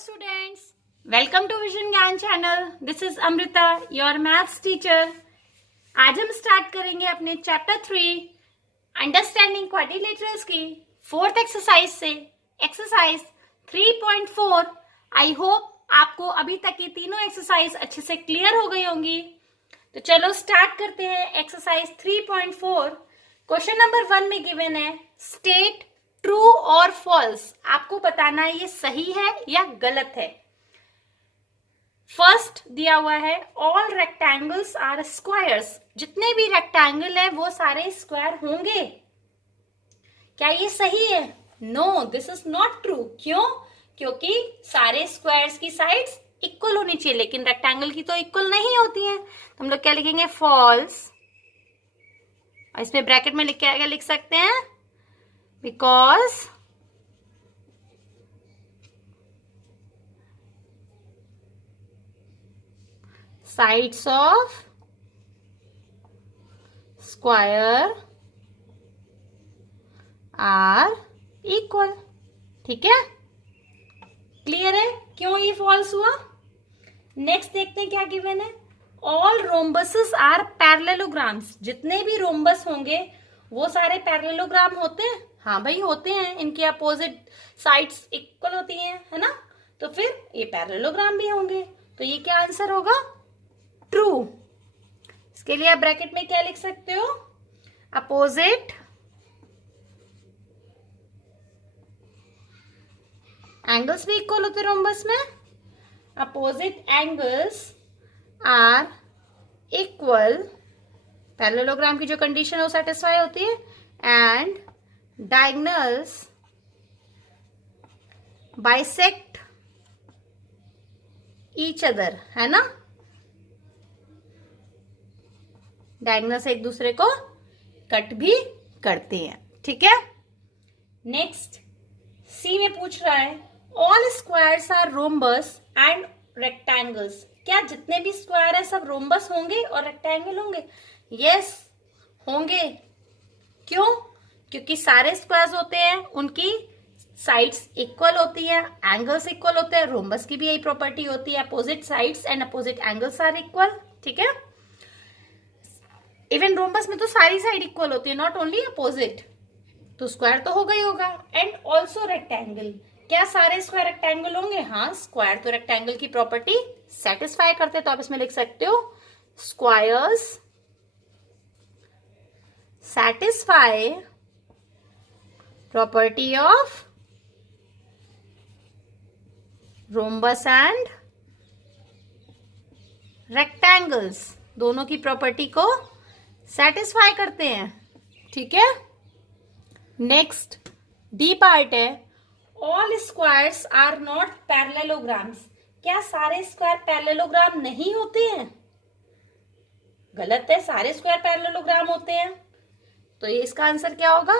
students, welcome to Vision ज्ञान channel. This is Amrita, your maths teacher. आज हम start करेंगे अपने चैप्टर 3 अंडरस्टैंडिंग क्वाड्रिलेटरल्स की फोर्थ एक्सरसाइज से एक्सरसाइज 3.4. आई होप आपको अभी तक की तीनों एक्सरसाइज अच्छे से क्लियर हो गई होंगी. तो चलो स्टार्ट करते हैं एक्सरसाइज 3.4. क्वेश्चन नंबर 1 में गिवन है स्टेट ट्रू और फॉल्स. आपको बताना है ये सही है या गलत है. फर्स्ट दिया हुआ है ऑल रेक्टेंगल्स आर स्क्वायर्स. जितने भी रेक्टेंगल है वो सारे स्क्वायर होंगे. क्या ये सही है? No, this is not true. क्यों? क्योंकि सारे स्क्वायर्स की साइड्स इक्वल होनी चाहिए, लेकिन रेक्टेंगल की तो इक्वल नहीं होती है. तो हम लोग क्या लिखेंगे? फॉल्स. और इसमें ब्रैकेट में क्या लिख सकते हैं? Because sides of square are equal. ठीक है, क्लियर है क्यों ये फॉल्स हुआ. नेक्स्ट देखते हैं क्या गिवन है. All rhombuses are parallelograms. जितने भी रोम्बस होंगे वो सारे पैरेललोग्राम होते हैं. हाँ भाई होते हैं, इनके अपोजिट साइड्स इक्वल होती हैं, है ना. तो फिर ये पैरेललोग्राम भी होंगे. तो ये क्या आंसर होगा? ट्रू. इसके लिए आप ब्रैकेट में क्या लिख सकते हो? अपोजिट एंगल्स भी इक्वल होते रोम्बस में. Opposite angles are equal. Parallelogram की जो कंडीशन है वो सेटिस्फाई होती है. And diagonals bisect each other, है ना. डायगोनल्स एक दूसरे को कट भी करते हैं. ठीक है. नेक्स्ट सी में पूछ रहा है all squares are rhombus and rectangles. क्या जितने भी स्क्वायर है सब रोम्बस होंगे और रेक्टेंगल होंगे? यस, होंगे. क्यों? क्योंकि सारे स्क्वायर्स होते हैं उनकी साइड्स इक्वल होती है, एंगल्स इक्वल होते हैं. रोम्बस की भी यही प्रॉपर्टी होती है, opposite sides and opposite angles are equal. ठीक है. इवन रोम्बस में तो सारी साइड इक्वल होती है, नॉट ओनली अपोजिट. तो स्क्वायर तो होगा ही होगा. And also rectangle. क्या सारे स्क्वायर रेक्टेंगल होंगे? हाँ, स्क्वायर तो रेक्टेंगल की प्रॉपर्टी सेटिस्फाई करते हैं. तो आप इसमें लिख सकते हो squares satisfy property of rhombus and rectangles. दोनों की प्रॉपर्टी को सेटिस्फाई करते हैं. ठीक है. नेक्स्ट डी पार्ट है all squares are not parallelograms. क्या सारे स्क्वायर पैरेललोग्राम नहीं होते हैं? गलत है, सारे स्क्वायर पैरेललोग्राम होते हैं. तो ये इसका आंसर क्या होगा?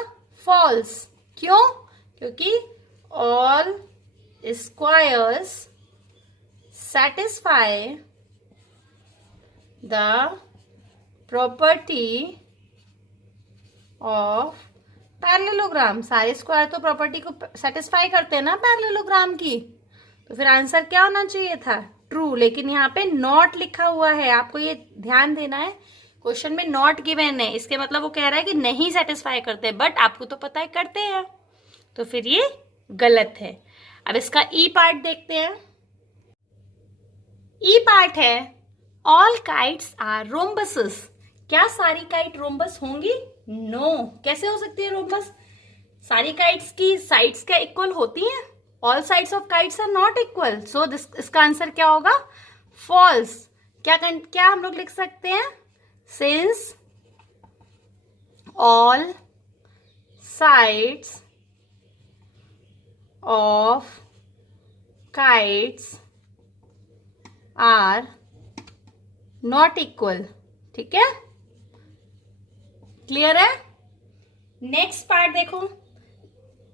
फॉल्स. क्यों? क्योंकि all squares satisfy the property of parallelogram. सारे स्क्वायर तो प्रॉपर्टी को सेटिस्फाई करते हैं ना पैरेललोग्राम की. तो फिर आंसर क्या होना चाहिए था? ट्रू. लेकिन यहाँ पे नॉट लिखा हुआ है, आपको ये ध्यान देना है. क्वेश्चन में नॉट गिवन है, इसके मतलब वो कह रहा है कि नहीं सेटिस्फाई करते, बट आपको तो पता है करते हैं. तो फिर ये गलत है. अब इसका ई पार्ट देखते हैं. ई पार्ट है ऑल काइट्स आर रोम्बसेस. क्या सारी काइट रोम्बस होंगी? नो. कैसे हो सकती है रोम्बस? सारी काइट्स की साइड्स क्या इक्वल होती हैं? All sides of kites are not equal. So इसका आंसर क्या होगा? फॉल्स. क्या हम लोग लिख सकते हैं? Since all sides of kites are not equal. ठीक है, क्लियर है. नेक्स्ट पार्ट देखो,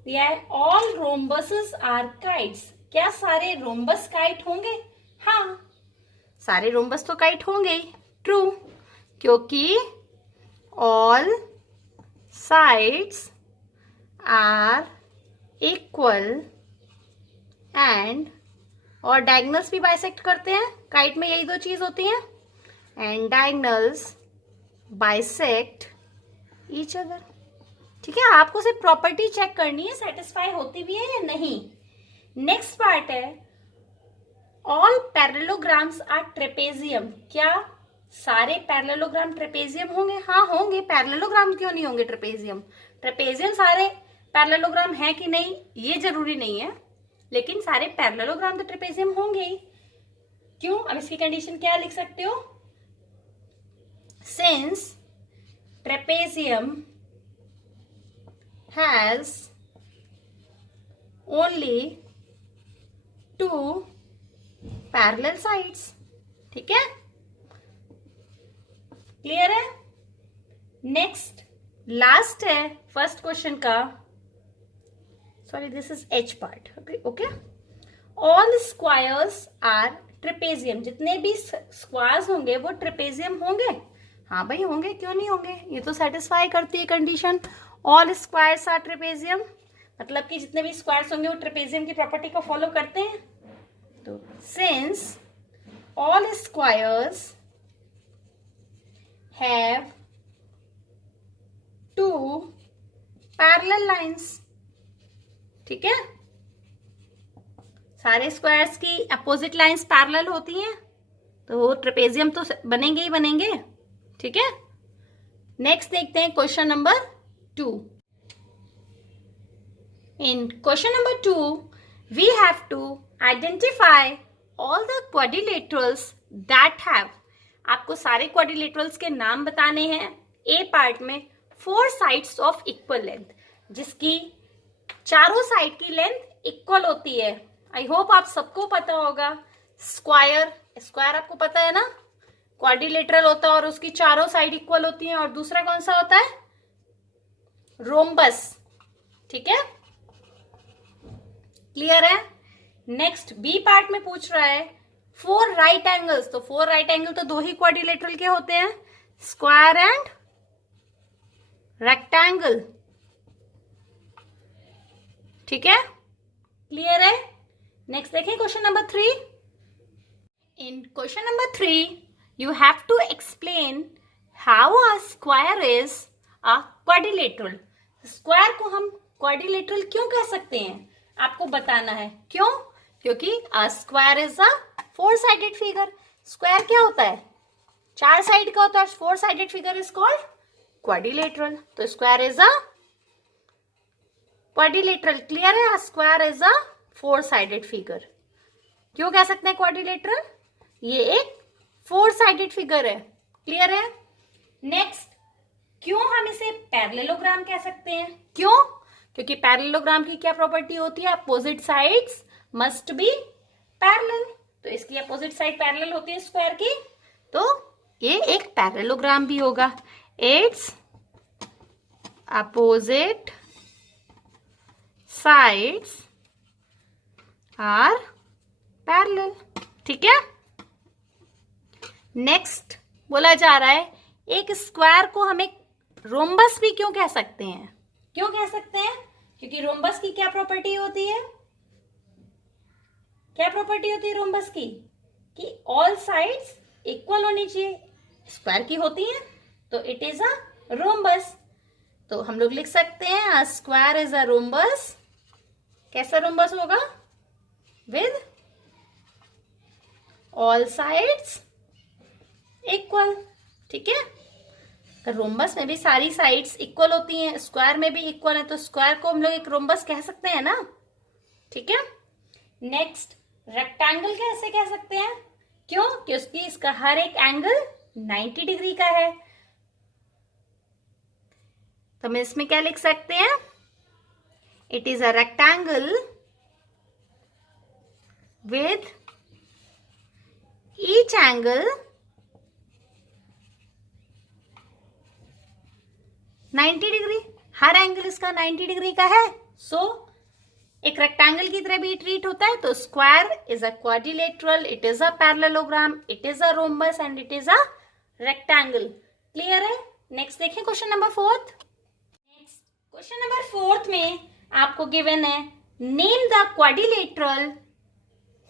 दिया है ऑल रोम्बसेस आर काइट्स. क्या सारे रोम्बस काइट होंगे? हाँ, सारे रोम्बस तो काइट होंगे. ट्रू. क्योंकि all sides are equal and और डायगनल्स भी बाइसेक्ट करते हैं, काइट में यही दो चीज होती हैं, and diagonals bisect each other. ठीक है, आपको सिर्फ प्रॉपर्टी चेक करनी है सेटिस्फाई होती भी है या नहीं। नेक्स्ट पार्ट है ऑल पैरेललोग्राम्स आर ट्रेपेजियम। क्या सारे पैरेललोग्राम ट्रेपेजियम होंगे? हाँ होंगे, पैरेललोग्राम क्यों नहीं होंगे ट्रेपेजियम? ट्रेपेजियम सारे पैरेललोग्राम है कि नहीं ये जरूरी नहीं है, लेकिन सारे पैरेललोग्राम तो ट्रेपेजियम होंगे ही। क्यों? अब इसकी कंडीशन क्या लिख सकते हो? Since trapezium has only 2 parallel sides. ठीक है, क्लियर है? नेक्स्ट लास्ट है फर्स्ट क्वेश्चन का, sorry this is H part. Okay, all squares are trapezium. जितने भी स्क्वायर्स होंगे वो ट्रेपेजियम होंगे। हाँ भाई होंगे, क्यों नहीं होंगे? ये तो सेटिस्फाई करती है condition, all squares are trapezium, मतलब कि जितने भी स्क्वायर्स होंगे वो ट्रेपेजियम की प्रॉपर्टी को फॉलो करते हैं। तो since all squares have 2 parallel lines. ठीक है, सारे स्क्वायर्स की अपोजिट लाइंस पैरेलल होती हैं, तो वो ट्रेपेजियम तो बनेंगे ही बनेंगे। ठीक है, नेक्स्ट देखते हैं question number 2। In question number 2 we have to identify all the quadrilaterals that have. आपको सारे क्वाड्रिलेटरल्स के नाम बताने हैं। ए पार्ट में 4 साइड्स ऑफ इक्वल लेंथ, जिसकी चारों साइड की लेंथ इक्वल होती है। आई होप आप सबको पता होगा स्क्वायर, स्क्वायर आपको पता है ना, क्वाड्रिलेटरल होता है और उसकी चारों साइड इक्वल होती हैं। और दूसरा कौन सा होता है? रोम्बस। ठीक है, क्लियर है? नेक्स्ट बी पार्ट में पूछ रहा है 4 राइट एंगल्स। तो 4 राइट एंगल तो 2 ही क्वाड्रिलेटरल के होते हैं, स्क्वायर एंड रेक्टेंगल। ठीक है, क्लियर है? नेक्स्ट देखें question number 3। In question number 3 you have to explain how a square is a quadrilateral. Square को हम क्वाड्रिलेटरल क्यों कह सकते हैं आपको बताना है। क्यों? क्योंकि a square is a 4 sided figure. Square क्या होता है? 4 साइड का होता है। 4 sided figure is called quadrilateral. तो square is a quadrilateral. Clear है? Square is a 4 sided figure. क्यों कह सकते हैं क्वाड्रिलेटरल? ये एक 4 साइडेड फिगर है। क्लियर है? नेक्स्ट, क्यों हम इसे पैरेललोग्राम कह सकते हैं? क्यों? क्योंकि पैरेललोग्राम की क्या प्रॉपर्टी होती है? Opposite sides must be parallel. तो इसकी अपोजिट साइड पैरेलल होती है स्क्वायर की, तो ये एक पैरेललोग्राम भी होगा। Its opposite sides are parallel. ठीक है, नेक्स्ट बोला जा रहा है एक स्क्वायर को हम एक रोम्बस भी क्यों कह सकते हैं? क्यों कह सकते हैं? क्योंकि रोम्बस की क्या प्रॉपर्टी होती है? क्या प्रॉपर्टी होती है रोम्बस की? कि ऑल साइड्स इक्वल होनी चाहिए। स्क्वायर की होती है तो इट इज अ रोम्बस। तो हम लोग लिख सकते हैं अ स्क्वायर इज अ रोम्बस। कैसा रोम्बस होगा? With all sides equal. ठीक है, तो रोम्बस में भी सारी साइड्स इक्वल होती हैं, स्क्वायर में भी इक्वल है, तो स्क्वायर को हम लोग एक रोम्बस कह सकते हैं ना। ठीक है, नेक्स्ट रेक्टेंगल कैसे कह सकते हैं? क्यों? क्योंकि इसका हर एक एंगल 90 डिग्री का है। तो हम इसमें क्या लिख सकते हैं? It is a rectangle with each angle 90 degree. Her angle इसका 90 डिग्री का है। सो एक रेक्टेंगल की तरह भी ट्रीट होता है। तो square is a quadrilateral, it is a parallelogram, it is a rhombus and it is a rectangle. Clear है? नेक्स्ट देखिए question number 4। Next question number 4 में आपको गिवन है name the quadrilateral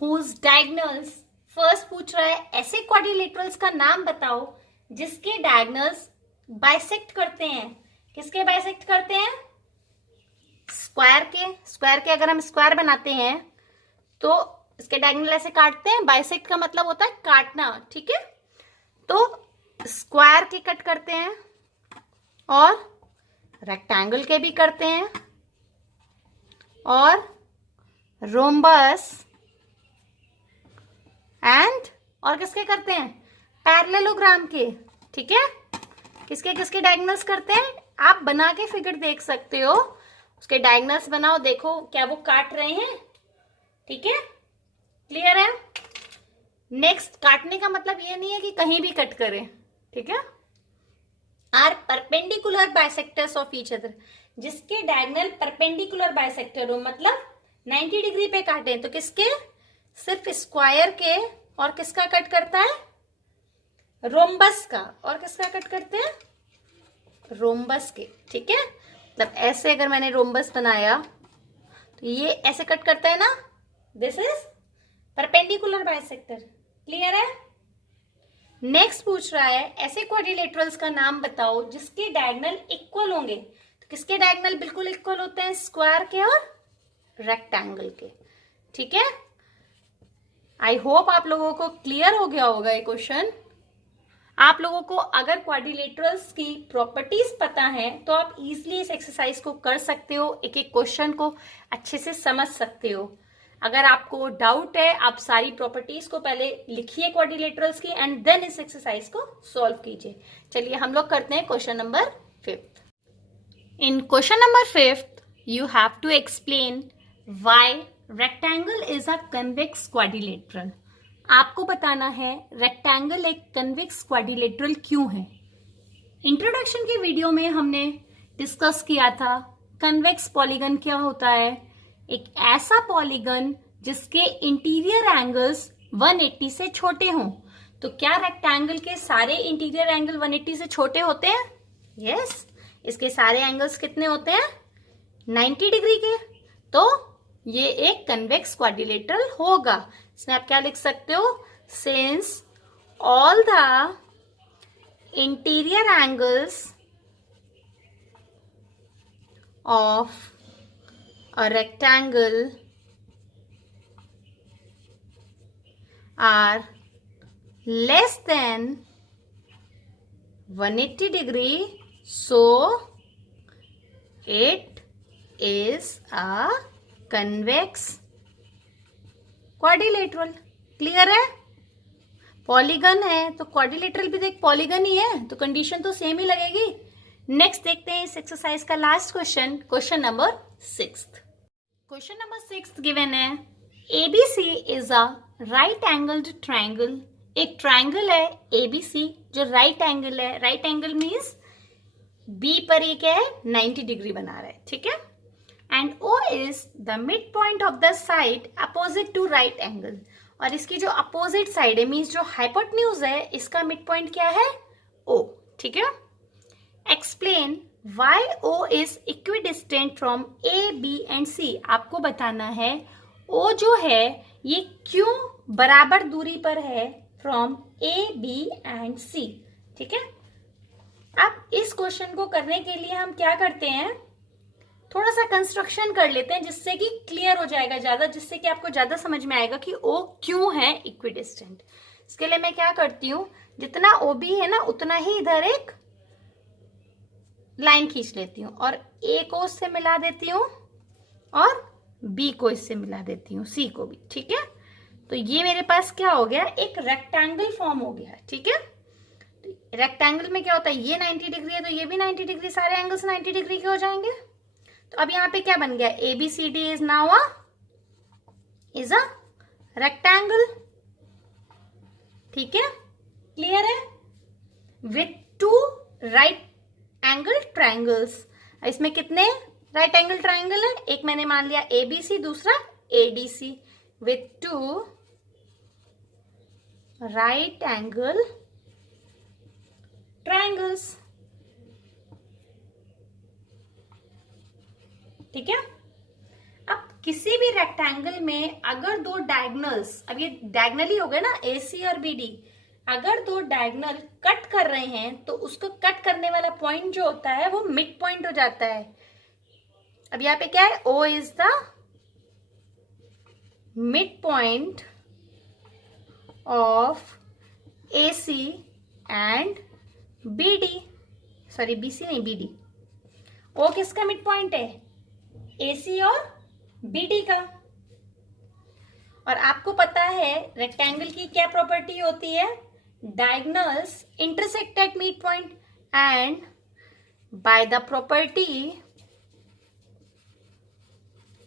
whose diagonals, first पूछ रहा है ऐसे quadrilaterals का नाम बताओ जिसके डायगोनल्स बाइसेक्ट करते हैं। किसके बाइसेक्ट करते हैं? स्क्वायर के। स्क्वायर के अगर हम स्क्वायर बनाते हैं तो इसके डायगोनल ऐसे काटते हैं। बाइसेक्ट का मतलब होता है काटना, ठीक है। तो स्क्वायर के कट करते हैं और रेक्टेंगल के भी करते हैं और रोम्बस एंड और किसके करते हैं? पैरेललोग्राम के, ठीक है। किसके किसके डायगोनल्स करते हैं? आप बना के फिगर देख सकते हो, उसके डायगोनल्स बनाओ, देखो क्या वो काट रहे हैं, ठीक है। क्लियर है? नेक्स्ट, काटने का मतलब ये नहीं है कि कहीं भी कट करें, ठीक है। Are perpendicular bisectors of each other, जिसके डायगोनल परपेंडिकुलर बाइसेक्टर हो, मतलब 90 डिग्री पे काटे, तो किसके? सिर्फ स्क्वायर के। और किसका कट करता है? रोम्बस का। और किसका कट करते हैं? रोम्बस के, ठीक है। मतलब ऐसे अगर मैंने रोम्बस बनाया तो ये ऐसे कट करता है ना, this is perpendicular bisector. Clear है? नेक्स्ट पूछ रहा है ऐसे क्वाड्रिलेटरल्स का नाम बताओ जिसके डायगोनल इक्वल होंगे। तो किसके डायगोनल बिल्कुल इक्वल होते हैं? स्क्वायर के और रेक्टेंगल के, ठीक है। आई होप आप लोगों को क्लियर हो गया होगा ये क्वेश्चन। आप लोगों को अगर क्वाड्रिलेटरल्स की प्रॉपर्टीज पता है तो आप इजीली इस एक्सरसाइज को कर सकते हो, एक एक क्वेश्चन को अच्छे से समझ सकते हो। अगर आपको डाउट है, आप सारी प्रॉपर्टीज को पहले लिखिए क्वाड्रिलेटरल्स की एंड देन इस एक्सरसाइज को सॉल्व कीजिए। चलिए हम लोग करते हैं question number 5। In question number 5 you have to explain why rectangle is a convex quadrilateral. आपको बताना है रेक्टेंगल एक कन्वेक्स क्वाड्रिलेटरल क्यों है। इंट्रोडक्शन के वीडियो में हमने डिस्कस किया था कन्वेक्स पॉलीगन क्या होता है। एक ऐसा पॉलीगन जिसके इंटीरियर एंगल्स 180 से छोटे हों। तो क्या रेक्टेंगल के सारे इंटीरियर एंगल 180 से छोटे होते हैं? यस। इसके सारे एंगल्स कितने होते हैं? 90 डिग्री के। तो ये एक कन्वेक्स क्वाड्रिलेटरल होगा। इसमें आप क्या लिख सकते हो? Since all the interior angles of a rectangle are less than 180 degree, so it is a convex quadrilateral. Clear है? पॉलीगन है तो क्वाड्रिलेटरल भी देख पॉलीगन ही है, तो कंडीशन तो सेम ही लगेगी। नेक्स्ट देखते हैं इस एक्सरसाइज का last question, question number 6। Question number 6 given है ABC is a right angled triangle. एक ट्राइंगल है ABC जो राइट एंगल है। राइट एंगल मीन्स B पर एक है 90 डिग्री बना रहा है, ठीक है। And O is the mid point of the side opposite to right angle. और इसकी जो अपोजिट साइड है मीन्स जो हाइपोटेन्यूज है, इसका मिड पॉइंट क्या है? O, ठीक है। Explain Why O is equidistant from A, B and C। आपको बताना है O जो है ये क्यों बराबर दूरी पर है from A, B and C, ठीक है। अब इस क्वेश्चन को करने के लिए हम क्या करते हैं, थोड़ा सा कंस्ट्रक्शन कर लेते हैं जिससे कि क्लियर हो जाएगा ज्यादा, जिससे कि आपको ज्यादा समझ में आएगा कि O क्यों है इक्विडिस्टेंट। इसके लिए मैं क्या करती हूँ, जितना OB है ना उतना ही इधर एक लाइन खींच लेती हूँ और A को इससे मिला देती हूँ और B को इससे मिला देती हूँ, C को भी, ठीक है। तो ये मेरे पास क्या हो गया, एक रेक्टेंगल फॉर्म हो गया, ठीक है। तो रेक्टेंगल में क्या होता है, ये 90 डिग्री है तो ये भी 90 डिग्री, सारे एंगल्स 90 डिग्री के हो जाएंगे। तो अब यहाँ पे क्या बन गया, ABCD is now a rectangle, ठीक है। क्लियर है? With 2 right angle triangles. इसमें कितने राइट एंगल ट्राइंगल है? एक मैंने मान लिया ABC, दूसरा ADC, with 2 right angle triangles, ठीक है। अब किसी भी रेक्टेंगल में अगर दो डायगोनल्स, अब ये डायगोनल ही हो गए ना, AC और BD, अगर दो डायगोनल कट कर रहे हैं तो उसको कट करने वाला पॉइंट जो होता है वो मिड पॉइंट हो जाता है। अब यहाँ पे क्या है, O is the mid point of AC and BD, sorry BC नहीं, BD। O किसका मिड पॉइंट है, AC और BD का। और आपको पता है रेक्टेंगल की क्या प्रॉपर्टी होती है, diagonals intersect at mid point, and by the property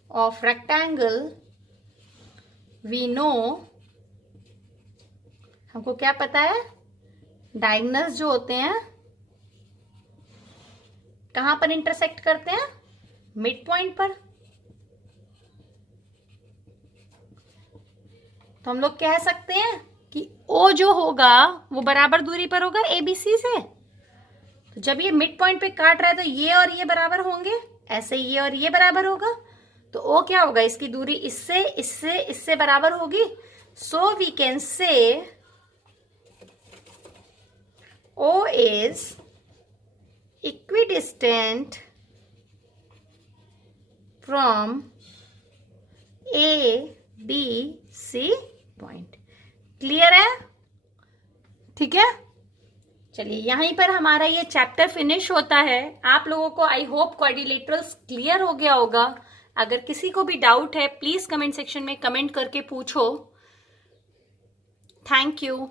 of rectangle we know, हमको क्या पता है, डायगोनल्स जो होते हैं कहां पर इंटरसेक्ट करते हैं, मिड पॉइंट पर। तो हम लोग कह सकते हैं कि O जो होगा वो बराबर दूरी पर होगा ABC से। तो जब ये मिड पॉइंट पे काट रहा है तो ये और ये बराबर होंगे, ऐसे ये और ये बराबर होगा। तो O क्या होगा, इसकी दूरी इससे इससे इससे बराबर होगी। So we can say O is equidistant from ABC point. Clear है? ठीक है, चलिए यहीं पर हमारा ये चैप्टर फिनिश होता है। आप लोगों को आई होप क्वाड्रिलेटरल्स क्लियर हो गया होगा। अगर किसी को भी डाउट है प्लीज कमेंट सेक्शन में कमेंट करके पूछो। Thank you.